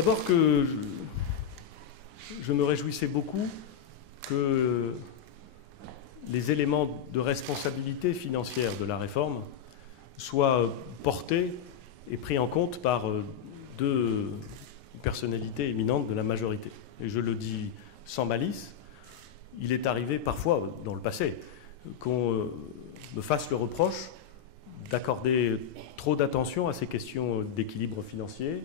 D'abord que je me réjouissais beaucoup que les éléments de responsabilité financière de la réforme soient portés et pris en compte par deux personnalités éminentes de la majorité. Et je le dis sans malice, il est arrivé parfois, dans le passé, qu'on me fasse le reproche d'accorder trop d'attention à ces questions d'équilibre financier,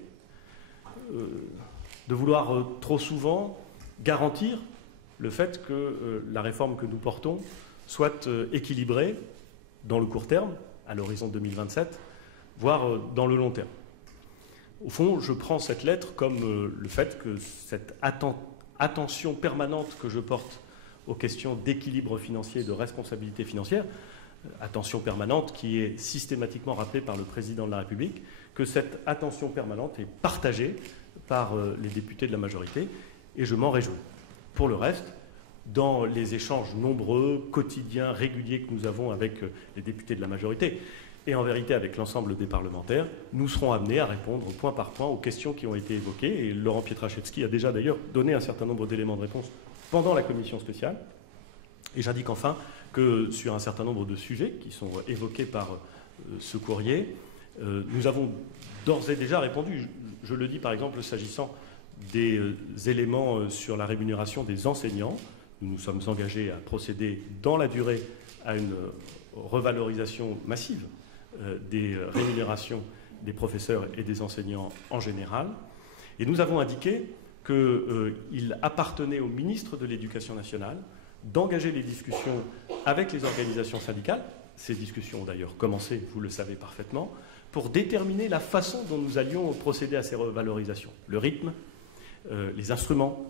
de vouloir trop souvent garantir le fait que la réforme que nous portons soit équilibrée dans le court terme, à l'horizon 2027, voire dans le long terme. Au fond, je prends cette lettre comme le fait que cette attention permanente que je porte aux questions d'équilibre financier et de responsabilité financière, attention permanente qui est systématiquement rappelée par le président de la République, que cette attention permanente est partagée par les députés de la majorité, et je m'en réjouis. Pour le reste, dans les échanges nombreux, quotidiens, réguliers que nous avons avec les députés de la majorité, et en vérité avec l'ensemble des parlementaires, nous serons amenés à répondre point par point aux questions qui ont été évoquées, et Laurent Pietraszewski a déjà d'ailleurs donné un certain nombre d'éléments de réponse pendant la commission spéciale. Et j'indique enfin que sur un certain nombre de sujets qui sont évoqués par ce courrier, nous avons d'ores et déjà répondu. Je le dis par exemple s'agissant des éléments sur la rémunération des enseignants. Nous nous sommes engagés à procéder dans la durée à une revalorisation massive des rémunérations des professeurs et des enseignants en général. Et nous avons indiqué qu'il appartenait au ministre de l'Éducation nationale d'engager les discussions avec les organisations syndicales, ces discussions ont d'ailleurs commencé, vous le savez parfaitement, pour déterminer la façon dont nous allions procéder à ces revalorisations, le rythme, les instruments,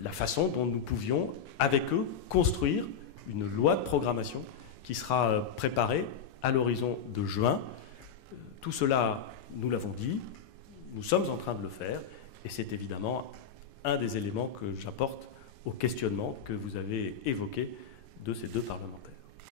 la façon dont nous pouvions, avec eux, construire une loi de programmation qui sera préparée à l'horizon de juin. Tout cela, nous l'avons dit, nous sommes en train de le faire, et c'est évidemment un des éléments que j'apporte au questionnement que vous avez évoqué de ces deux parlementaires.